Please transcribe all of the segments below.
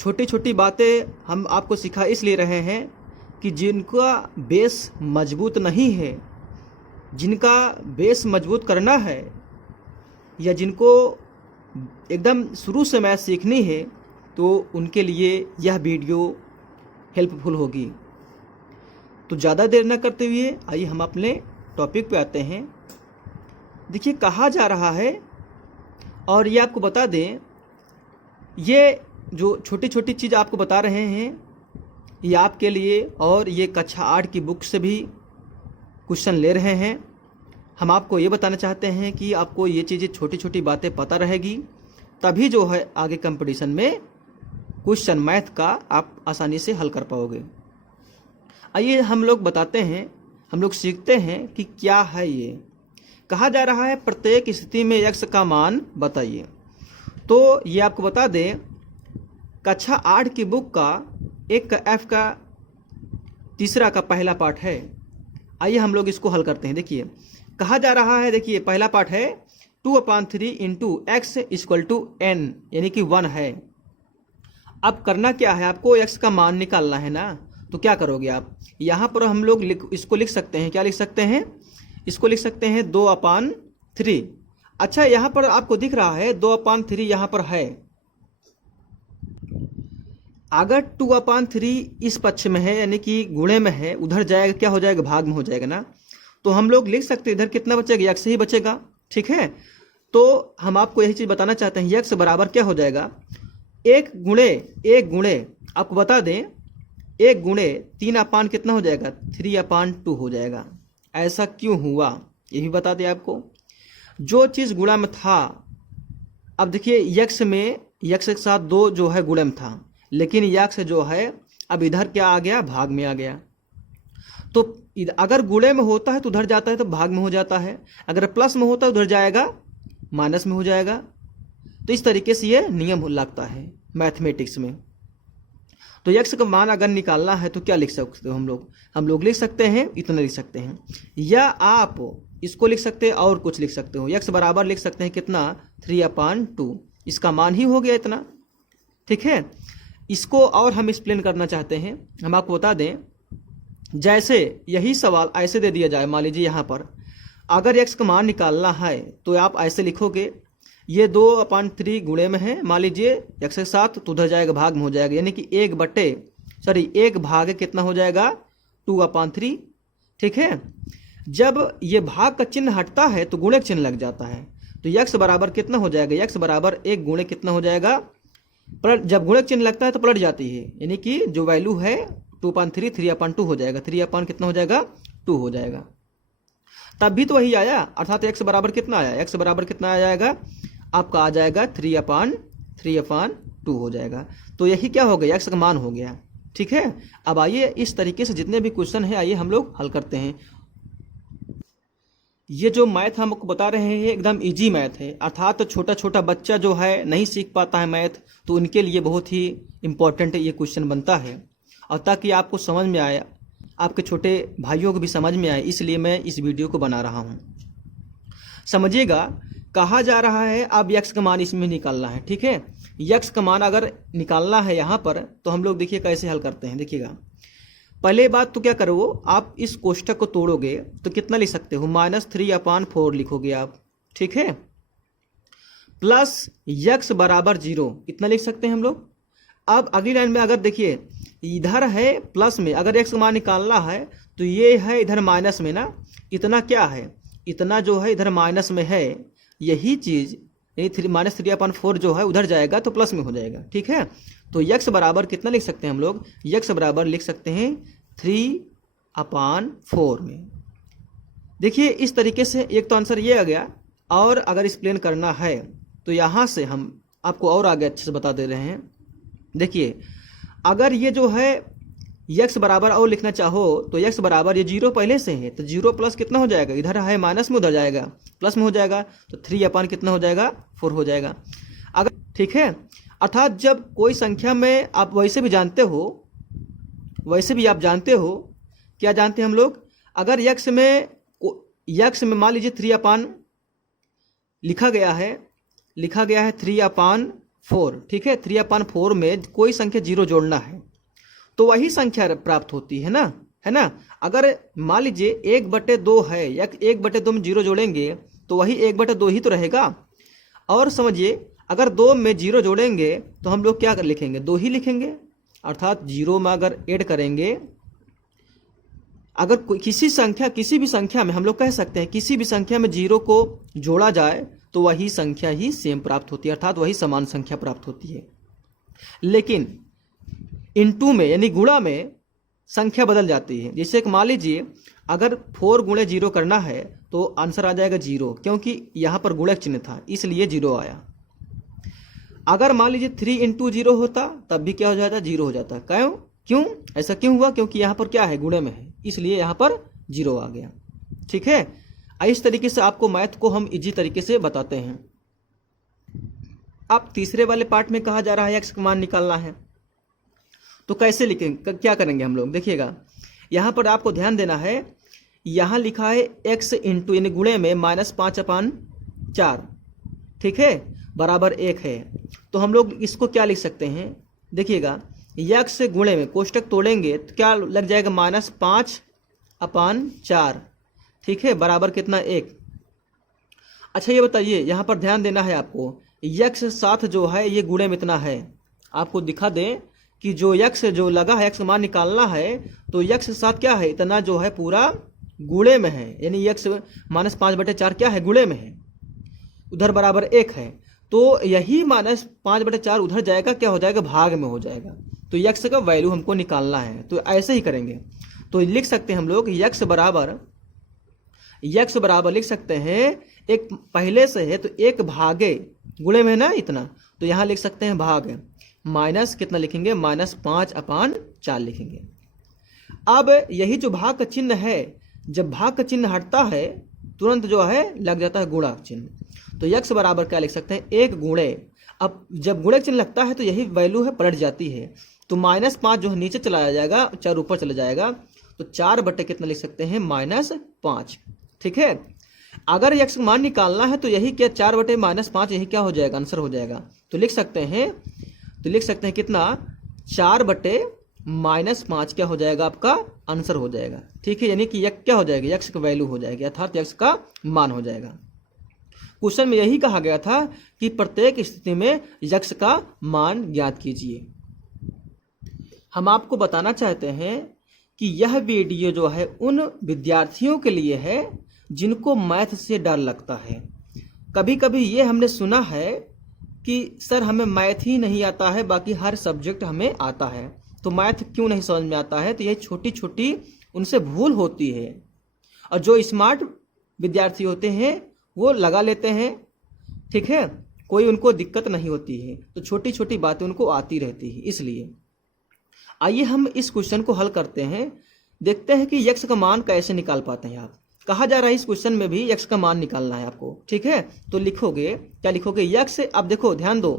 छोटी छोटी बातें हम आपको सिखा इसलिए रहे हैं कि जिनका बेस मजबूत नहीं है, जिनका बेस मजबूत करना है, या जिनको एकदम शुरू से मैथ सीखनी है, तो उनके लिए यह वीडियो हेल्पफुल होगी। तो ज़्यादा देर न करते हुए आइए हम अपने टॉपिक पे आते हैं। देखिए, कहा जा रहा है, और ये आपको बता दें, ये जो छोटी छोटी चीज़ आपको बता रहे हैं ये आपके लिए, और ये कक्षा 8 की बुक से भी क्वेश्चन ले रहे हैं। हम आपको ये बताना चाहते हैं कि आपको ये चीज़ें छोटी छोटी बातें पता रहेगी, तभी जो है आगे कंपटीशन में क्वेश्चन मैथ का आप आसानी से हल कर पाओगे। आइए हम लोग बताते हैं, हम लोग सीखते हैं कि क्या है ये। कहा जा रहा है प्रत्येक स्थिति में x का मान बताइए। तो ये आपको बता दें, कक्षा 8 की बुक का एक F का तीसरा का पहला पार्ट है। आइए हम लोग इसको हल करते हैं। देखिए, कहा जा रहा है, देखिए पहला पार्ट है 2/3 into x equal to n, यानी कि 1 है। अब करना क्या है, आपको x का मान निकालना है ना। तो क्या करोगे आप, यहाँ पर हम लोग इसको लिख सकते हैं, क्या लिख सकते हैं, इसको लिख सकते हैं 2/3। अच्छा, यहाँ पर आपको दिख रहा है 2/3 यहाँ पर है। अगर 2/3 इस पक्ष में है, यानी कि गुणे में है, उधर जाएगा, क्या हो जाएगा, भाग में हो जाएगा ना। तो हम लोग लिख सकते हैं इधर कितना बचेगा, x ही बचेगा। ठीक है, तो हम आपको यही चीज़ बताना चाहते हैं, x बराबर क्या हो जाएगा, एक गुणे आपको बता दें, 1 गुणे 3/, कितना हो जाएगा, 3/2 हो जाएगा। ऐसा क्यों हुआ ये भी बता दें आपको। जो चीज़ गुणा में था, अब देखिए x के साथ 2 जो है गुणे में था, लेकिन x जो है अब इधर क्या आ गया, भाग में आ गया। तो अगर गुणे में होता है तो उधर जाता है तो भाग में हो जाता है, अगर प्लस में होता है उधर जाएगा माइनस में हो जाएगा। तो इस तरीके से ये नियम लगता है मैथमेटिक्स में। तो x का मान अगर निकालना है तो क्या लिख सकते हो हम लोग लिख सकते हैं, इतना लिख सकते हैं, या आप इसको लिख सकते हैं और कुछ लिख सकते हो। x बराबर लिख सकते हैं कितना, 3/2, इसका मान ही हो गया इतना। ठीक है, इसको और हम एक्सप्लेन करना चाहते हैं। हम आपको बता दें, जैसे यही सवाल ऐसे दे दिया जाए, मान लीजिए यहाँ पर अगर x का मान निकालना है तो आप ऐसे लिखोगे, ये 2/3 गुणे में है, मान लीजिए x के साथ, तो उधर जाएगा भाग में हो जाएगा, यानी कि 1 भाग कितना हो जाएगा, 2/3। ठीक है, जब ये भाग का चिन्ह हटता है तो गुणे का चिन्ह लग जाता है, तो x बराबर कितना हो जाएगा, x बराबर 1 गुणे कितना हो जाएगा, पलट, जब गुणे का चिन्ह लगता है तो पलट जाती है, यानी कि जो वैल्यू है 2/3 3/2 हो जाएगा, 3 कितना हो जाएगा, 2 हो जाएगा। तब भी तो वही आया, अर्थात x बराबर कितना आया, x बराबर कितना आ जाएगा आपका, आ जाएगा 3/2 हो जाएगा। तो यही क्या हो गया, x का मान हो गया। ठीक है, अब आइए इस तरीके से जितने भी क्वेश्चन हैं आइए हम लोग हल करते हैं। ये जो मैथ हम आपको बता रहे हैं एकदम इजी मैथ है, अर्थात तो छोटा छोटा बच्चा जो है नहीं सीख पाता है मैथ, तो उनके लिए बहुत ही इम्पोर्टेंट ये क्वेश्चन बनता है। और ताकि आपको समझ में आए, आपके छोटे भाइयों को भी समझ में आए, इसलिए मैं इस वीडियो को बना रहा हूँ। समझिएगा, कहा जा रहा है अब x का मान इसमें निकालना है। ठीक है, x का मान अगर निकालना है यहाँ पर, तो हम लोग देखिए कैसे हल करते हैं। देखिएगा, पहले बात तो क्या करो, आप इस कोष्ठक को तोड़ोगे तो कितना लिख सकते हो, -3/4 लिखोगे आप। ठीक है, प्लस x बराबर 0, इतना लिख सकते हैं हम लोग। अब अगली लाइन में अगर देखिए, इधर है प्लस में, अगर x का मान निकालना है तो ये है इधर माइनस में ना, इतना क्या है, इतना जो है इधर माइनस में है, यही चीज़ -3/4 जो है उधर जाएगा तो प्लस में हो जाएगा। ठीक है, तो x बराबर कितना लिख सकते हैं हम लोग, x बराबर लिख सकते हैं 3/4 में। देखिए इस तरीके से एक तो आंसर ये आ गया, और अगर एक्सप्लेन करना है तो यहाँ से हम आपको और आगे अच्छे से बता दे रहे हैं। देखिए, अगर ये जो है x बराबर और लिखना चाहो तो x बराबर, ये 0 पहले से है तो 0 प्लस कितना हो जाएगा, इधर है माइनस में, उधर जाएगा प्लस में हो जाएगा, तो 3/, कितना हो जाएगा, 4 हो जाएगा। अगर ठीक है, अर्थात जब कोई संख्या में आप वैसे भी जानते हो, क्या जानते हैं हम लोग, अगर x में मान लीजिए 3/, लिखा गया है 3/, 4, ठीक है, 3/4 में कोई संख्या 0 जोड़ना है तो वही संख्या प्राप्त होती है ना, है ना। अगर मान लीजिए 1/2 है या 1/2 में 0 जोड़ेंगे तो वही 1/2 ही तो रहेगा। और समझिए अगर 2 में 0 जोड़ेंगे तो हम लोग क्या कर लिखेंगे, 2 ही लिखेंगे। अर्थात 0 में अगर ऐड करेंगे, अगर किसी भी संख्या में हम लोग कह सकते हैं किसी भी संख्या में 0 को जोड़ा जाए तो वही संख्या ही सेम प्राप्त होती है, अर्थात वही समान संख्या प्राप्त होती है। लेकिन इनटू में यानी गुणा में संख्या बदल जाती है। जैसे कि मान लीजिए अगर 4 गुणे 0 करना है तो आंसर आ जाएगा 0, क्योंकि यहाँ पर गुणक चिन्ह था इसलिए 0 आया। अगर मान लीजिए 3 × 0 होता तब भी क्या हो जाता, 0 हो जाता। क्यों ऐसा क्यों हुआ, क्योंकि यहाँ पर क्या है, गुणे में है, इसलिए यहाँ पर 0 आ गया। ठीक है, इस तरीके से आपको मैथ को हम इजी तरीके से बताते हैं। अब तीसरे वाले पार्ट में कहा जा रहा है एक्स का मान निकालना है, तो कैसे लिखेंगे, क्या करेंगे हम लोग, देखिएगा यहाँ पर आपको ध्यान देना है। यहाँ लिखा है x इंटू यानी गुणे में -5/4, ठीक है, बराबर 1 है। तो हम लोग इसको क्या लिख सकते हैं, देखिएगा x से गुणे में कोष्टक तोड़ेंगे तो क्या लग जाएगा, -5/4, ठीक है, बराबर कितना, 1। अच्छा ये बताइए, यहाँ पर ध्यान देना है आपको, x साथ जो है ये गुणे में इतना है। आपको दिखा दें कि जो x जो लगा है, x का मान निकालना है तो x के साथ क्या है, इतना जो है पूरा गुणे में है, यानी x -5/4 क्या है, गुणे में है, उधर बराबर 1 है। तो यही -5/4 उधर जाएगा, क्या हो जाएगा, भाग में हो जाएगा। तो x का वैल्यू हमको निकालना है, तो ऐसे ही करेंगे। तो लिख सकते हैं हम लोग x बराबर लिख सकते हैं, एक पहले से है तो 1 भागे गुणे में है ना इतना, तो यहाँ लिख सकते हैं भाग, माइनस कितना लिखेंगे, -5/4 लिखेंगे। अब यही जो भाग का चिन्ह है, जब भाग का चिन्ह हटता है तुरंत जो है लग जाता है गुणा चिन्ह। तो x बराबर क्या लिख सकते हैं, 1 गुणे, अब जब गुणे चिन्ह लगता है तो यही वैल्यू है पलट जाती है, तो -5 जो है नीचे चलाया जाएगा, 4 ऊपर चला जाएगा, तो 4 बटे कितना लिख सकते हैं, -5, ठीक है। अगर x का मान निकालना है तो यही क्या, 4 बटे -5 यही क्या हो जाएगा, आंसर हो जाएगा। तो लिख सकते हैं कितना, 4 बटे -5 क्या हो जाएगा, आपका आंसर हो जाएगा, ठीक है। यानी कि यह क्या हो जाएगा, x का वैल्यू हो जाएगी, अर्थात x का मान हो जाएगा। क्वेश्चन में यही कहा गया था कि प्रत्येक स्थिति में x का मान ज्ञात कीजिए। हम आपको बताना चाहते हैं कि यह वीडियो जो है उन विद्यार्थियों के लिए है जिनको मैथ से डर लगता है। कभी कभी ये हमने सुना है कि सर हमें मैथ ही नहीं आता है, बाकी हर सब्जेक्ट हमें आता है, तो मैथ क्यों नहीं समझ में आता है। तो ये छोटी छोटी उनसे भूल होती है, और जो स्मार्ट विद्यार्थी होते हैं वो लगा लेते हैं, ठीक है, कोई उनको दिक्कत नहीं होती है, तो छोटी छोटी बातें उनको आती रहती है। इसलिए आइए हम इस क्वेश्चन को हल करते हैं, देखते हैं कि x का मान कैसे निकाल पाते हैं आप। कहा जा रहा है इस क्वेश्चन में भी x का मान निकालना है आपको, ठीक है। तो लिखोगे, क्या लिखोगे, x। अब देखो ध्यान दो,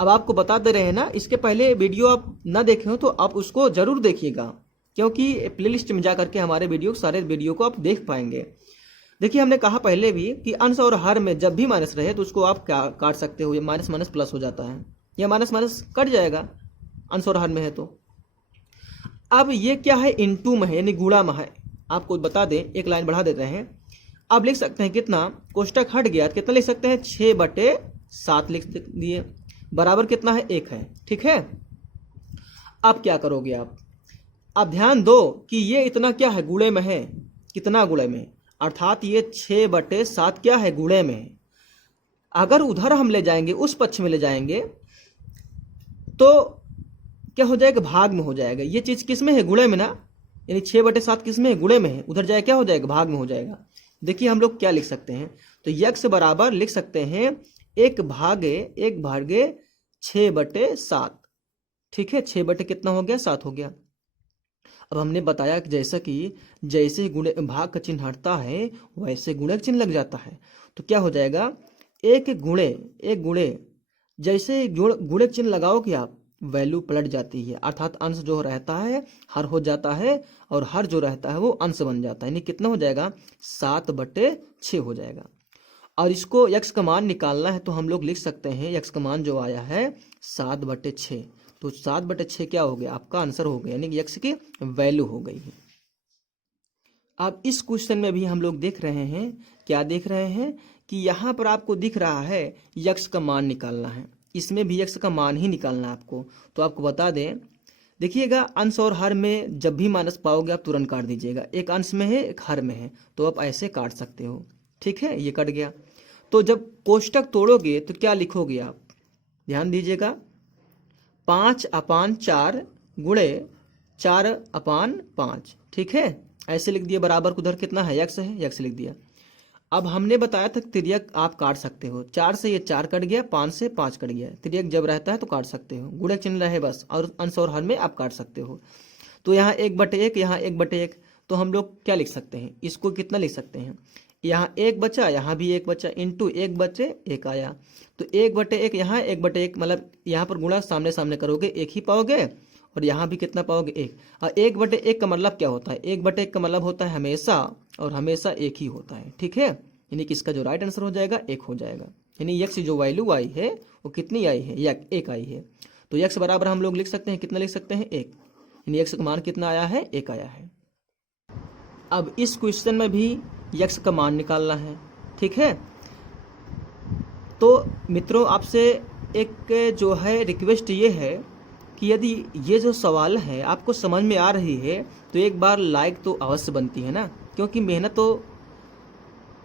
अब आपको बता दे रहे हैं ना, इसके पहले वीडियो आप ना देखे हो तो आप उसको जरूर देखिएगा, क्योंकि प्लेलिस्ट में जा करके हमारे वीडियो सारे वीडियो को आप देख पाएंगे। देखिए हमने कहा पहले भी कि अंश और हर में जब भी माइनस रहे तो उसको आप क्या काट सकते हो, ये माइनस माइनस प्लस हो जाता है, या माइनस माइनस कट जाएगा अंश और हर में है तो। अब ये क्या है, इनटू में है, यानी गुणा में है। आपको बता दें, एक लाइन बढ़ा देते हैं। अब लिख सकते हैं कितना, कोष्टक हट गया तो कितना लिख सकते हैं, 6/7 लिख दिए, बराबर कितना है, 1 है, ठीक है। अब क्या करोगे आप, अब ध्यान दो कि ये इतना क्या है, गुणे में है, कितना गुणे में, अर्थात ये 6/7 क्या है, गुणे में है। अगर उधर हम ले जाएंगे, उस पक्ष में ले जाएंगे तो क्या हो जाएगा, भाग में हो जाएगा। ये चीज किस में है, गुणे में ना, यानी 6/7 किस में है, गुणे में है, उधर जाए क्या हो जाएगा, भाग में हो जाएगा। देखिए हम लोग क्या लिख सकते हैं, तो x बराबर लिख सकते हैं 1 भागे 6/7, ठीक है, 6 बटे कितना हो गया, 7 हो गया। अब हमने बताया कि जैसे गुणे भाग का चिन्ह हटता है वैसे गुणे का चिन्ह लग जाता है, तो क्या हो जाएगा, 1 गुणे जैसे गुणे का चिन्ह लगाओगे आप, वैल्यू पलट जाती है, अर्थात अंश जो रहता है हर हो जाता है, और हर जो रहता है वो अंश बन जाता है, यानी कितना हो जाएगा, 7/6 हो जाएगा। और इसको x का मान निकालना है तो हम लोग लिख सकते हैं x का मान जो आया है 7/6। तो 7/6 क्या हो गया, आपका आंसर हो गया, यानी कि x की वैल्यू हो गई है। अब इस क्वेश्चन में भी हम लोग देख रहे हैं, क्या देख रहे हैं कि यहाँ पर आपको दिख रहा है x का मान निकालना है, इसमें भी x का मान ही निकालना है आपको। तो आपको बता दें, देखिएगा अंश और हर में जब भी माइनस पाओगे आप तुरंत काट दीजिएगा, एक अंश में है एक हर में है तो आप ऐसे काट सकते हो। ठीक है, ये कट गया। तो जब कोष्टक तोड़ोगे तो क्या लिखोगे आप, ध्यान दीजिएगा, 5/4 गुणे 4/5। ठीक है, ऐसे लिख दिया, बराबर उधर कितना है x है, x लिख दिया। अब हमने बताया था तिर्यक आप काट सकते हो, 4 से ये 4 कट गया, 5 से 5 कट गया, तिर्यक जब रहता है तो काट सकते हो, गुणक चिन्ह रहे बस, और अंश और हर में आप काट सकते हो। तो यहाँ 1/1, यहाँ 1/1, तो हम लोग क्या लिख सकते हैं, इसको कितना लिख सकते हैं, यहाँ 1 बचा, यहाँ भी 1 बचा, इंटू 1 बचे 1 आया, तो 1/1 यहाँ 1/1, मतलब यहाँ पर गुणा सामने सामने करोगे 1 ही पाओगे, और यहाँ भी कितना पाओगे 1। और 1/1 का मतलब क्या होता है, 1/1 का मतलब होता है हमेशा और हमेशा 1 ही होता है। ठीक है, यानी कि इसका जो राइट आंसर हो जाएगा 1 हो जाएगा, यानी x जो वैल्यू आई है वो कितनी आई है, या 1 आई है। तो x बराबर हम लोग लिख सकते हैं, कितना लिख सकते हैं 1, यानी x का मान कितना आया है, 1 आया है। अब इस क्वेश्चन में भी x का मान निकालना है। ठीक है, तो मित्रों आपसे एक जो है रिक्वेस्ट ये है कि यदि ये जो सवाल है आपको समझ में आ रही है तो एक बार लाइक तो अवश्य बनती है ना, क्योंकि मेहनत तो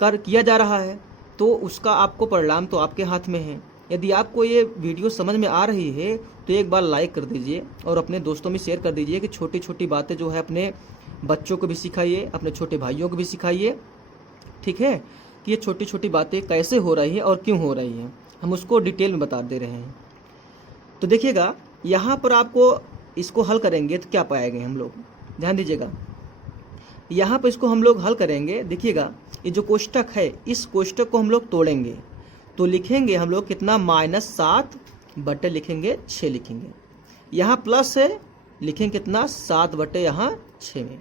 किया जा रहा है तो उसका आपको परिणाम तो आपके हाथ में है। यदि आपको ये वीडियो समझ में आ रही है तो एक बार लाइक कर दीजिए और अपने दोस्तों में शेयर कर दीजिए कि छोटी छोटी बातें जो है अपने बच्चों को भी सिखाइए, अपने छोटे भाइयों को भी सिखाइए। ठीक है, कि ये छोटी छोटी बातें कैसे हो रही है और क्यों हो रही है, हम उसको डिटेल में बता दे रहे हैं। तो देखिएगा यहाँ पर आपको इसको हल करेंगे तो क्या पाएंगे हम लोग, ध्यान दीजिएगा, यहाँ पर इसको हम लोग हल करेंगे। देखिएगा ये जो कोष्टक है, इस कोष्टक को हम लोग तोड़ेंगे तो लिखेंगे हम लोग कितना, -7 बटे लिखेंगे 6 लिखेंगे, यहाँ प्लस है लिखेंगे कितना 7 बटे यहाँ 6 में।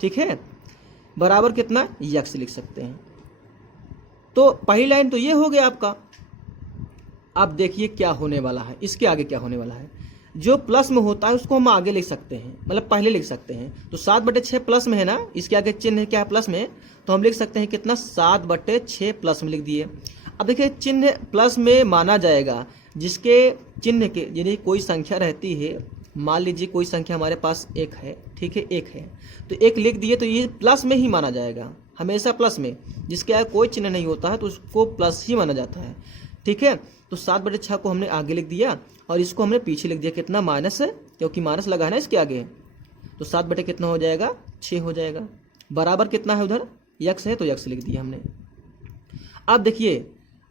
ठीक है, बराबर कितना x लिख सकते हैं। तो पहली लाइन तो ये हो गया आपका। अब देखिए क्या होने वाला है, इसके आगे क्या होने वाला है, जो प्लस में होता है उसको हम आगे लिख सकते हैं, मतलब पहले लिख सकते हैं। तो 7/6 प्लस में है ना, इसके आगे चिन्ह क्या है प्लस में, तो हम लिख सकते हैं कितना 7/6 प्लस में लिख दिए। अब देखिए चिन्ह प्लस में माना जाएगा जिसके चिन्ह के, यदि कोई संख्या रहती है, मान लीजिए कोई संख्या हमारे पास 1 है, ठीक है 1 है, तो 1 लिख दिए तो ये प्लस में ही माना जाएगा, हमेशा प्लस में, जिसके आगे कोई चिन्ह नहीं होता है तो उसको प्लस ही माना जाता है। ठीक है, तो 7/6 को हमने आगे लिख दिया और इसको हमने पीछे लिख दिया कितना, माइनस है, क्योंकि माइनस लगा है ना इसके आगे, तो 7 बटे कितना हो जाएगा 6 हो जाएगा, बराबर कितना है उधर x है तो x लिख दिया हमने। अब देखिए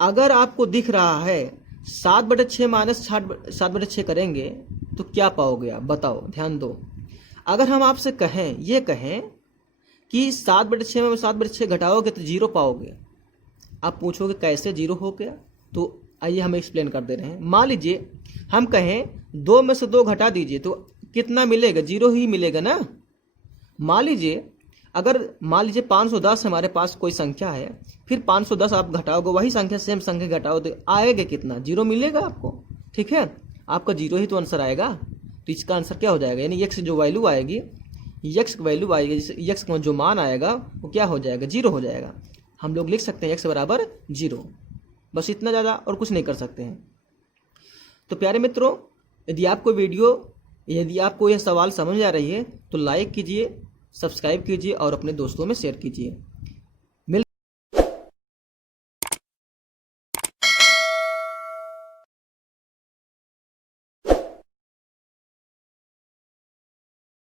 अगर आपको दिख रहा है 7/6 माइनस 7/6 करेंगे तो क्या पाओगे आप, बताओ, ध्यान दो। अगर हम आपसे कहें, ये कहें कि 7/6 में 7/6 घटाओगे तो 0 पाओगे, आप पूछोगे कैसे 0 हो गया, तो आइए हम एक्सप्लेन कर दे रहे हैं। मान लीजिए हम कहें 2 में से 2 घटा दीजिए तो कितना मिलेगा, 0 ही मिलेगा ना। मान लीजिए अगर मान लीजिए 510 हमारे पास कोई संख्या है, फिर 510 आप घटाओगे, वही संख्या सेम संख्या घटाओ तो आएगा कितना, 0 मिलेगा आपको। ठीक है, आपका 0 ही तो आंसर आएगा, तो इसका आंसर क्या हो जाएगा, यानी x जो वैल्यू आएगी, x वैल्यू आएगी, x का जो मान आएगा वो क्या हो जाएगा, 0 हो जाएगा। हम लोग लिख सकते हैं x बराबर 0, बस इतना ज़्यादा और कुछ नहीं कर सकते हैं। तो प्यारे मित्रों, यदि आपको यह सवाल समझ आ रही है तो लाइक कीजिए, सब्सक्राइब कीजिए और अपने दोस्तों में शेयर कीजिए।